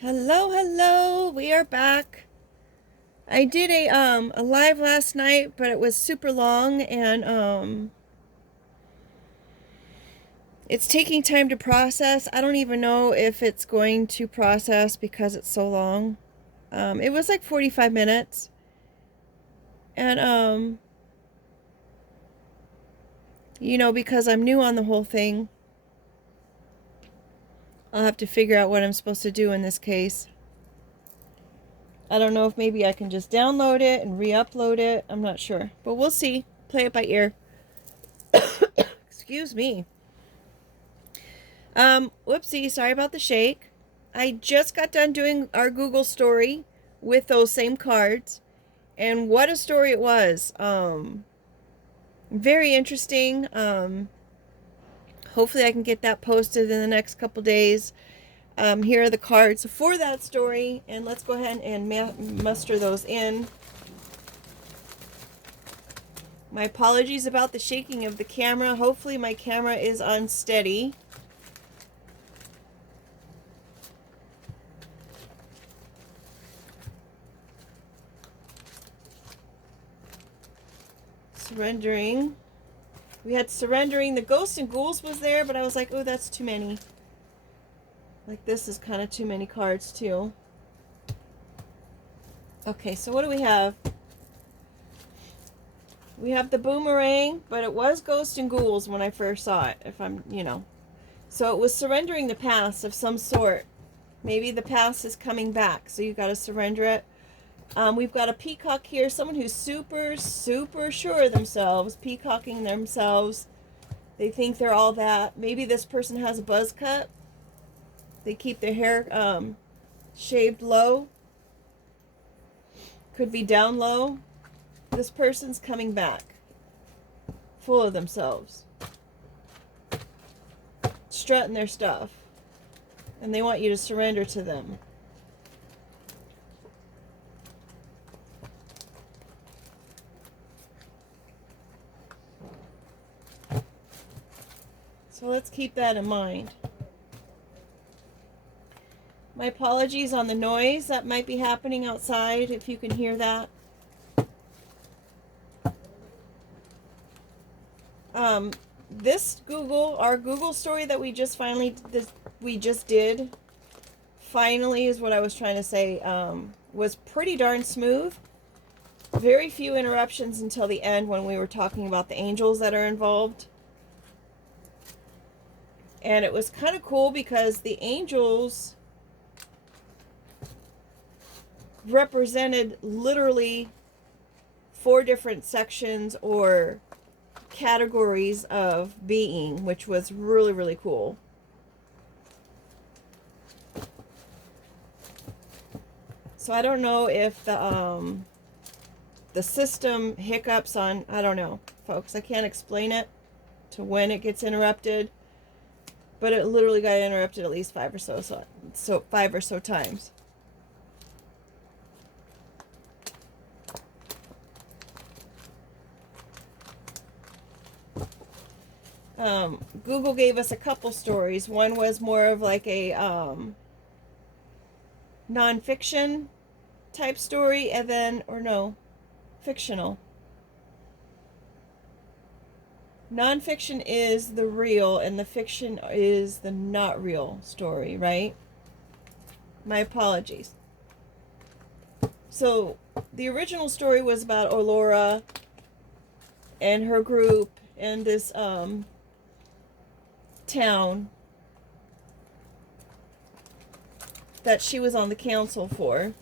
Hello, hello. We are back. I did a live last night, but it was super long and it's taking time to process. I don't even know if it's going to process because it's so long. It was like 45 minutes. And because I'm new on the whole thing, I'll have to figure out what I'm supposed to do in this case. I don't know if maybe I can just download it and re-upload it. I'm not sure, but we'll see. Play it by ear. Excuse me. Whoopsie, sorry about the shake. I just got done doing our Google story with those same cards, and what a story it was. Very interesting. Hopefully I can get that posted in the next couple days. Here are the cards for that story, and let's go ahead and muster those in. My apologies about the shaking of the camera. Hopefully my camera is unsteady. Surrendering. We had surrendering. The ghosts and ghouls was there, but I was like, oh, that's too many. Like, this is kind of too many cards, too. Okay, so what do we have? We have the boomerang, but it was ghosts and ghouls when I first saw it, if I'm. So it was surrendering the past of some sort. Maybe the past is coming back, so you got to surrender it. We've got a peacock here, someone who's super, super sure of themselves, peacocking themselves. They think they're all that. Maybe this person has a buzz cut. They keep their hair shaved low. Could be down low. This person's coming back, full of themselves, strutting their stuff, and they want you to surrender to them. So let's keep that in mind. My apologies on the noise that might be happening outside, if you can hear that. Our Google story that we just did, finally is what I was trying to say, was pretty darn smooth. Very few interruptions until the end when we were talking about the angels that are involved. And it was kind of cool because the angels represented literally 4 different sections or categories of being, which was really, really cool. So I don't know if the system hiccups on, I don't know, folks. I can't explain it to when it gets interrupted, but it literally got interrupted at least 5 or so times. Google gave us a couple stories. One was more of like a non-fiction type story, and then, or no, fictional. Non-fiction is the real, and the fiction is the not real story, right? My apologies. So, the original story was about Olora and her group and this town that she was on the council for.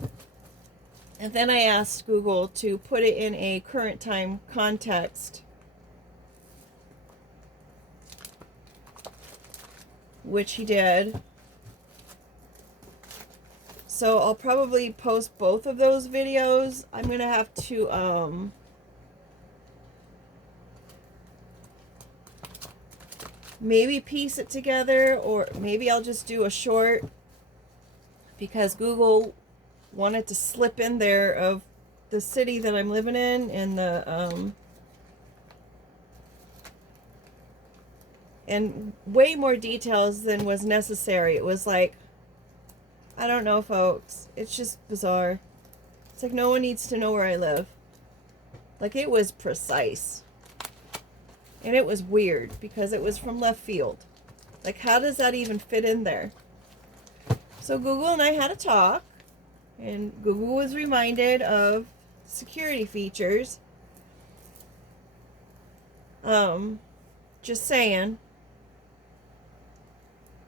And then I asked Google to put it in a current time context, which he did. So I'll probably post both of those videos. I'm gonna have to maybe piece it together, or maybe I'll just do a short, because Google wanted to slip in there of the city that I'm living in and the and way more details than was necessary. It was like I don't know, folks. It's just bizarre. It's like no one needs to know where I live. Like, it was precise. And it was weird because it was from left field. Like, how does that even fit in there? So Google and I had a talk, and Google was reminded of security features. Just saying.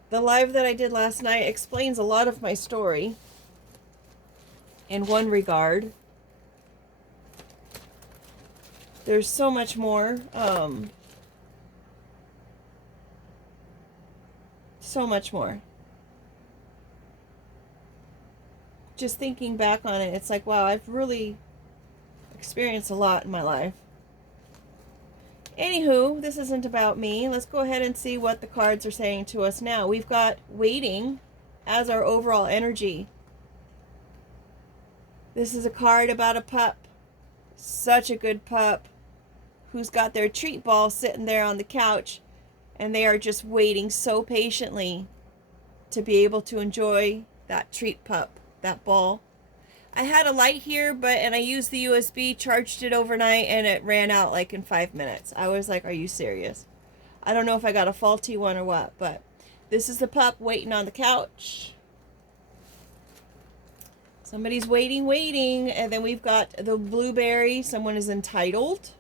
The live that I did last night explains a lot of my story in one regard. There's so much more. So much more. Just thinking back on it, it's like, wow, I've really experienced a lot in my life. Anywho, this isn't about me. Let's go ahead and see what the cards are saying to us now. We've got waiting as our overall energy. This is a card about a pup. Such a good pup who's got their treat ball sitting there on the couch, and they are just waiting so patiently to be able to enjoy that treat pup, that ball. I had a light here, and I used the USB, charged it overnight, and it ran out like in 5 minutes. I was like, are you serious? I don't know if I got a faulty one or what, but this is the pup waiting on the couch. Somebody's waiting, and then we've got the blueberry. Someone is entitled.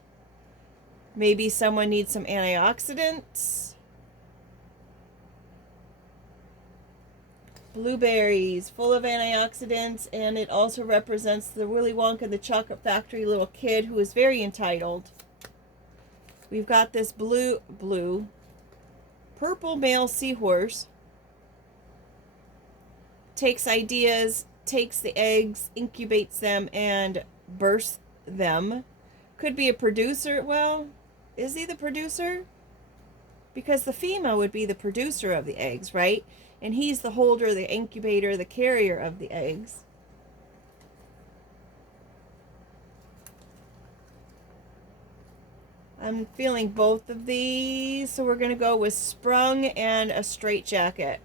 Maybe someone needs some antioxidants. Blueberries, full of antioxidants, and it also represents the Willy Wonka the Chocolate Factory little kid who is very entitled. We've got this purple male seahorse. Takes ideas, takes the eggs, incubates them, and bursts them. Could be a producer. Well, is he the producer? Because the female would be the producer of the eggs, right? And he's the holder, the incubator, the carrier of the eggs. I'm feeling both of these, so we're going to go with sprung and a straitjacket.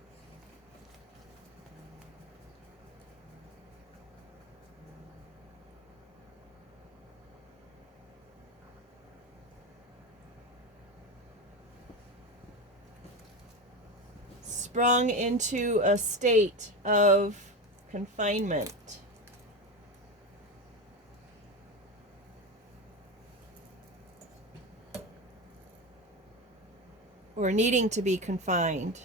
Sprung into a state of confinement. Or needing to be confined.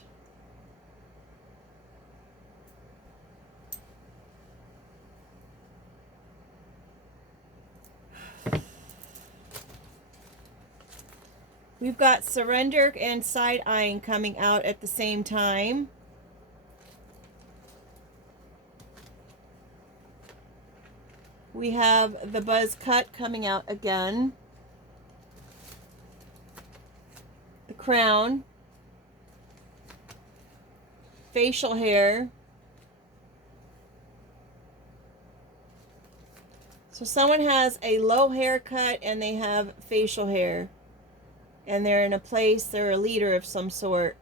We've got surrender and side-eyeing coming out at the same time. We have the buzz cut coming out again. The crown. Facial hair. So someone has a low haircut and they have facial hair. And they're in a place, they're a leader of some sort.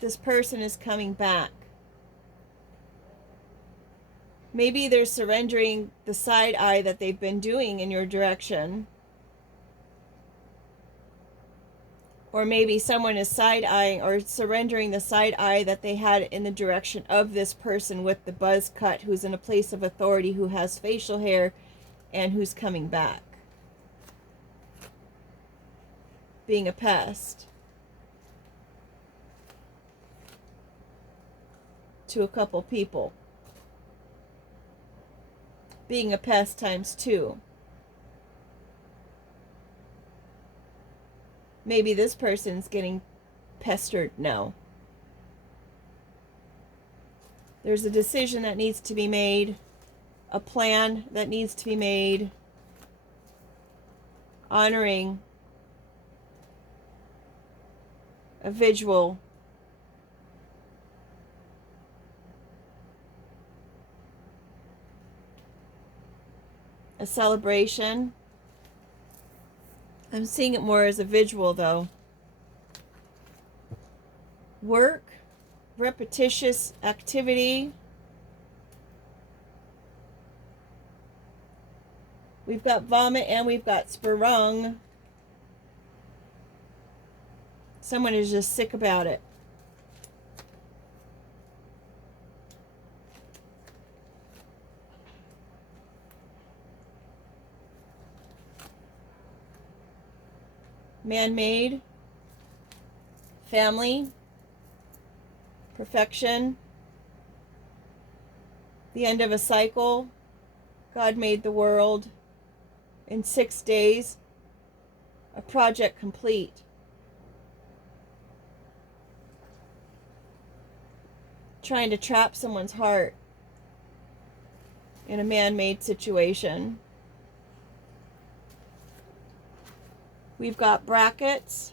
This person is coming back. Maybe they're surrendering the side eye that they've been doing in your direction. Or maybe someone is side-eyeing or surrendering the side eye that they had in the direction of this person with the buzz cut who's in a place of authority, who has facial hair, and who's coming back. Being a pest to a couple people. Being a pest times 2. Maybe this person's getting pestered now. There's a decision that needs to be made, a plan that needs to be made, honoring a visual. A celebration. I'm seeing it more as a visual though. Work, repetitious activity, We've got vomit and we've got sprung. Someone is just sick about it. Man-made, family, perfection, the end of a cycle. God made the world in 6 days, a project complete. Trying to trap someone's heart in a man-made situation. We've got brackets.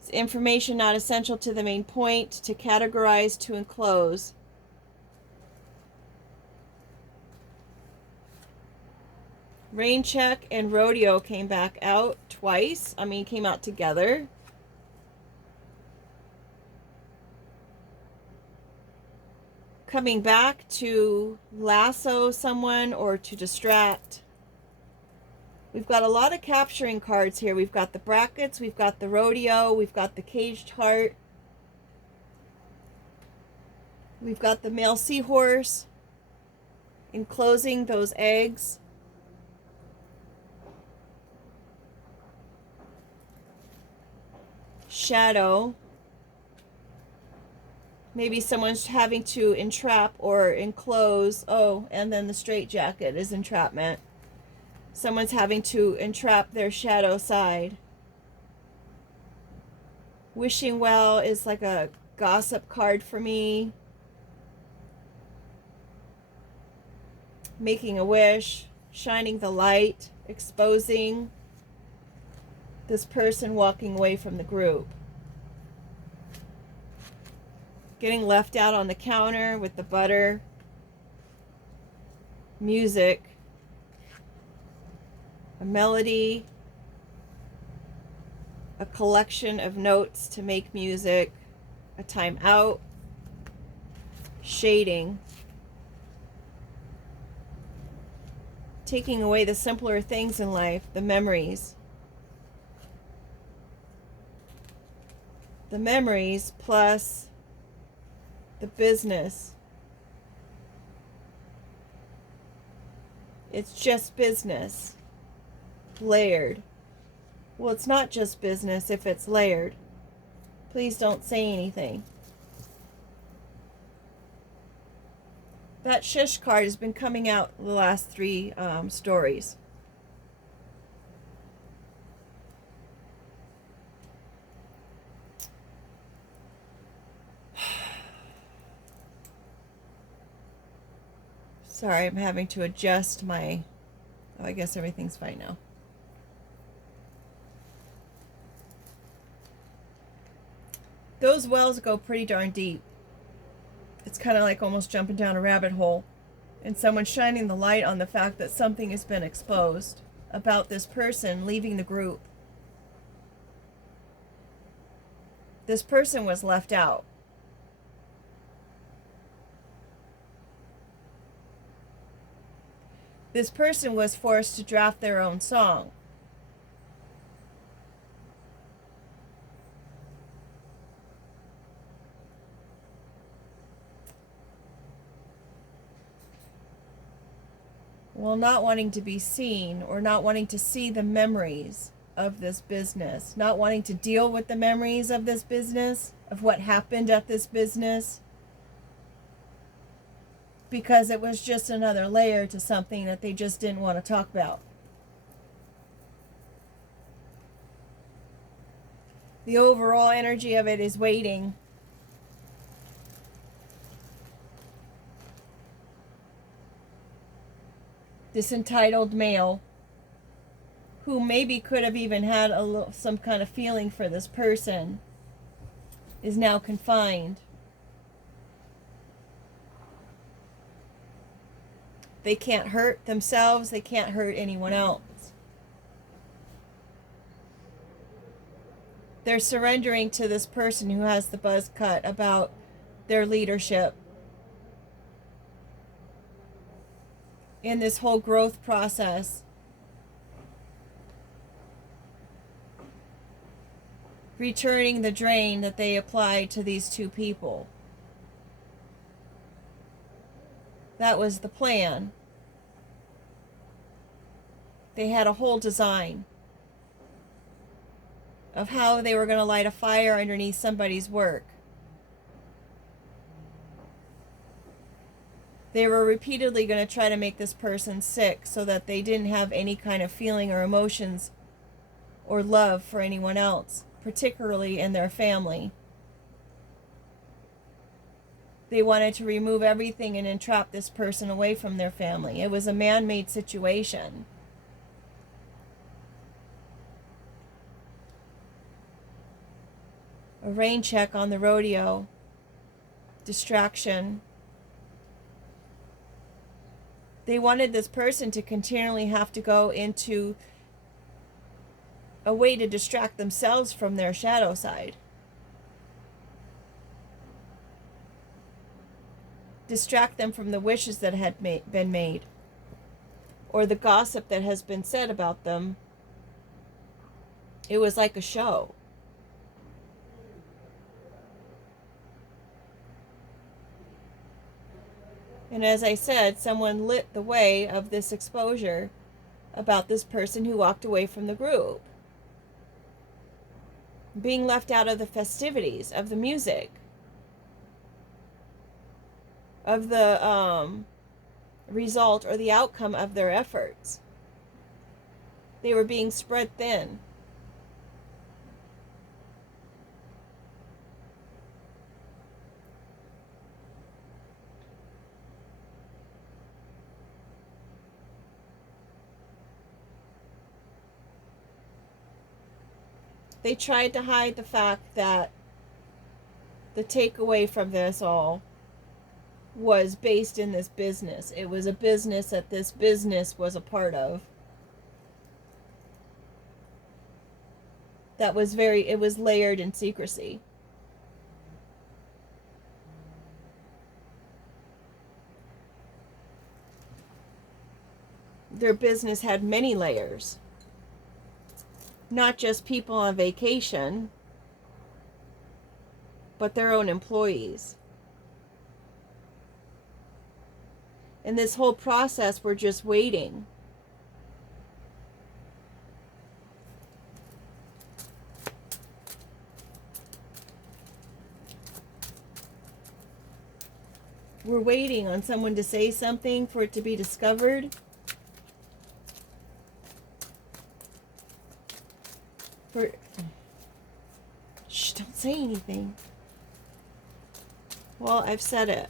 It's information not essential to the main point, to categorize, to enclose. Rain check and rodeo came back out twice. I mean, came out together. Coming back to lasso someone or to distract. We've got a lot of capturing cards here. We've got the brackets, we've got the rodeo, we've got the caged heart. We've got the male seahorse enclosing those eggs. Shadow. Maybe someone's having to entrap or enclose. Oh, and then the straitjacket is entrapment. Someone's having to entrap their shadow side. Wishing well is like a gossip card for me. Making a wish, shining the light, exposing this person walking away from the group. Getting left out on the counter with the butter. Music. A melody. A collection of notes to make music. A time out. Shading. Taking away the simpler things in life, the memories. The memories plus the business. It's just business. Layered. Well, it's not just business if it's layered. Please don't say anything. That shush card has been coming out the last 3 stories. Sorry, I'm having to adjust my... Oh, I guess everything's fine now. Those wells go pretty darn deep. It's kind of like almost jumping down a rabbit hole. And someone's shining the light on the fact that something has been exposed about this person leaving the group. This person was left out. This person was forced to draft their own song. Well, not wanting to be seen or not wanting to see the memories of this business, not wanting to deal with the memories of this business, of what happened at this business, because it was just another layer to something that they just didn't want to talk about. The overall energy of it is waiting. This entitled male, who maybe could have even had some kind of feeling for this person, is now confined. They can't hurt themselves. They can't hurt anyone else. They're surrendering to this person who has the buzz cut about their leadership. in this whole growth process. Returning the drain that they applied to these two people. That was the plan. They had a whole design of how they were going to light a fire underneath somebody's work. They were repeatedly going to try to make this person sick so that they didn't have any kind of feeling or emotions or love for anyone else, particularly in their family. They wanted to remove everything and entrap this person away from their family. It was a man-made situation. A rain check on the rodeo. Distraction. They wanted this person to continually have to go into a way to distract themselves from their shadow side. Distract them from the wishes that had been made, or the gossip that has been said about them. It was like a show. And as I said, someone lit the way of this exposure about this person who walked away from the group, being left out of the festivities, of the music, of the result or the outcome of their efforts. They were being spread thin. They tried to hide the fact that the takeaway from this all was based in this business. It was a business that this business was a part of. That was it was layered in secrecy. Their business had many layers. Not just people on vacation, but their own employees. In this whole process, we're just waiting. We're waiting on someone to say something for it to be discovered. Shh, don't say anything. Well, I've said it.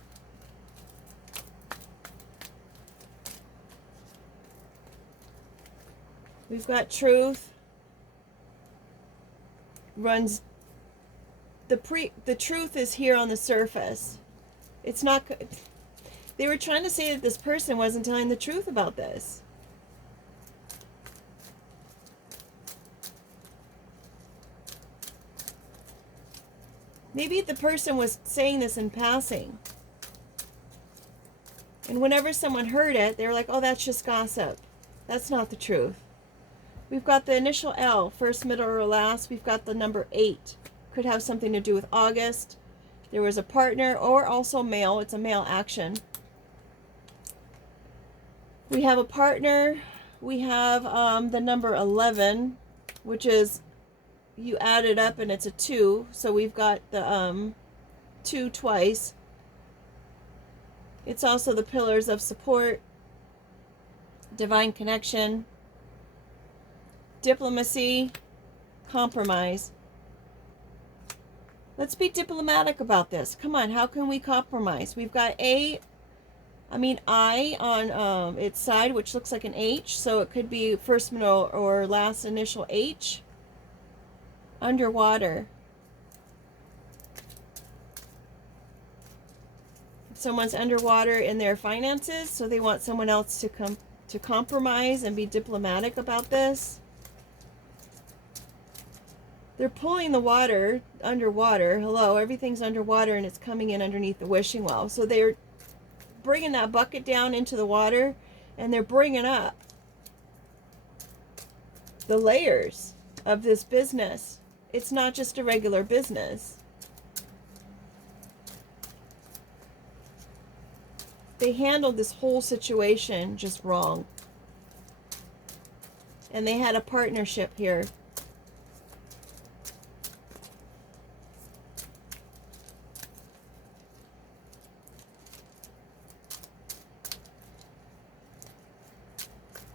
We've got truth. Runs. The truth is here on the surface. It's not. They were trying to say that this person wasn't telling the truth about this. Maybe the person was saying this in passing. And whenever someone heard it, they were like, oh, that's just gossip. That's not the truth. We've got the initial L, first, middle, or last. We've got the number 8. Could have something to do with August. There was a partner, or also male. It's a male action. We have a partner. We have the number 11, which is, you add it up and it's a 2. So we've got the 2 twice. It's also the pillars of support, divine connection, diplomacy, compromise. Let's be diplomatic about this. Come on, how can we compromise? We've got I on its side, which looks like an H, so it could be first, middle, or last initial H. Underwater. Someone's underwater in their finances, so they want someone else to compromise and be diplomatic about this. They're pulling the water underwater. Hello, everything's underwater and it's coming in underneath the wishing well. So they're bringing that bucket down into the water And they're bringing up the layers of this business. It's not just a regular business. They handled this whole situation just wrong. And they had a partnership here.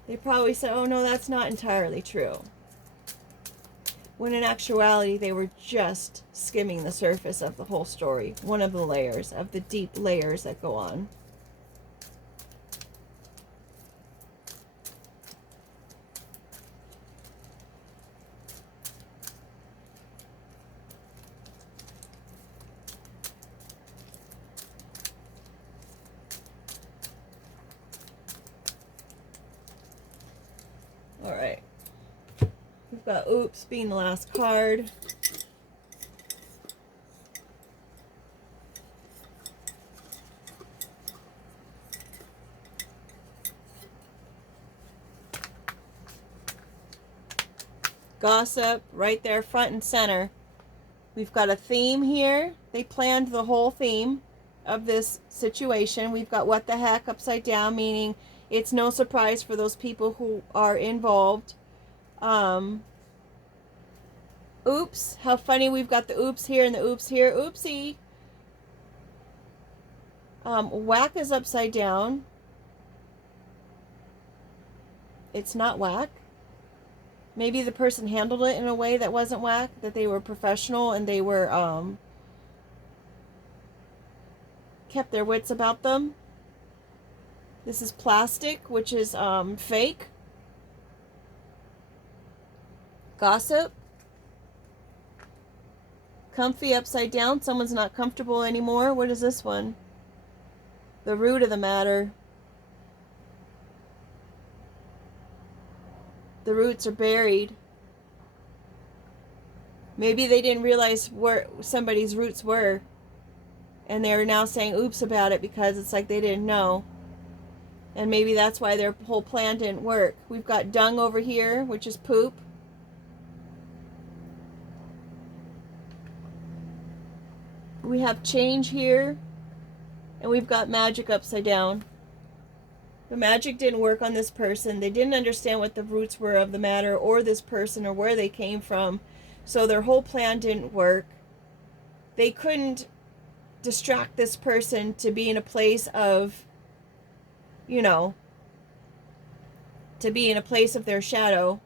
They probably said, oh no, that's not entirely true. When in actuality, they were just skimming the surface of the whole story. One of the layers, of the deep layers that go on. All right. We've got oops being the last card. Gossip right there front and center. We've got a theme here. They planned the whole theme of this situation. We've got what the heck upside down, meaning it's no surprise for those people who are involved. Oops, how funny, we've got the oops here and the oops here. Oopsie. Whack is upside down. It's not whack. Maybe the person handled it in a way that wasn't whack, that they were professional and they were, kept their wits about them. This is plastic, which is, fake. Gossip. Comfy upside down. Someone's not comfortable anymore. What is this one? The root of the matter. The roots are buried. Maybe they didn't realize where somebody's roots were. And they're now saying oops about it because it's like they didn't know. And maybe that's why their whole plan didn't work. We've got dung over here, which is poop. We have change here. And we've got magic upside down. The magic didn't work on this person. They didn't understand what the roots were of the matter or this person or where they came from. So their whole plan didn't work. They couldn't distract this person to be in a place of, you know, to be in a place of their shadow,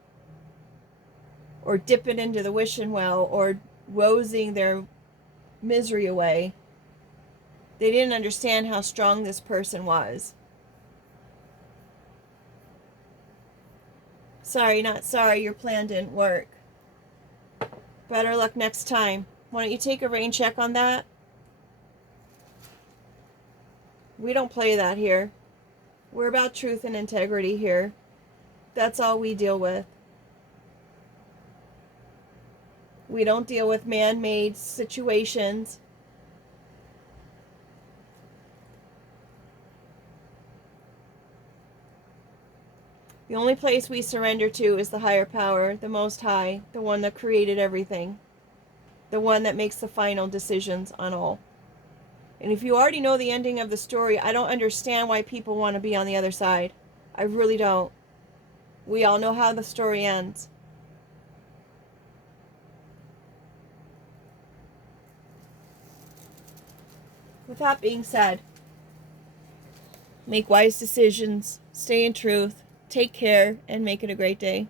or dipping into the wishing well, or rosing their misery away. They didn't understand how strong this person was. Sorry, not sorry, your plan didn't work. Better luck next time. Why don't you take a rain check on that? We don't play that here. We're about truth and integrity here. That's all we deal with. We don't deal with man-made situations. The only place we surrender to is the higher power, the Most High, the one that created everything, the one that makes the final decisions on all. And if you already know the ending of the story, I don't understand why people want to be on the other side. I really don't. We all know how the story ends. With that being said, make wise decisions, stay in truth, take care, and make it a great day.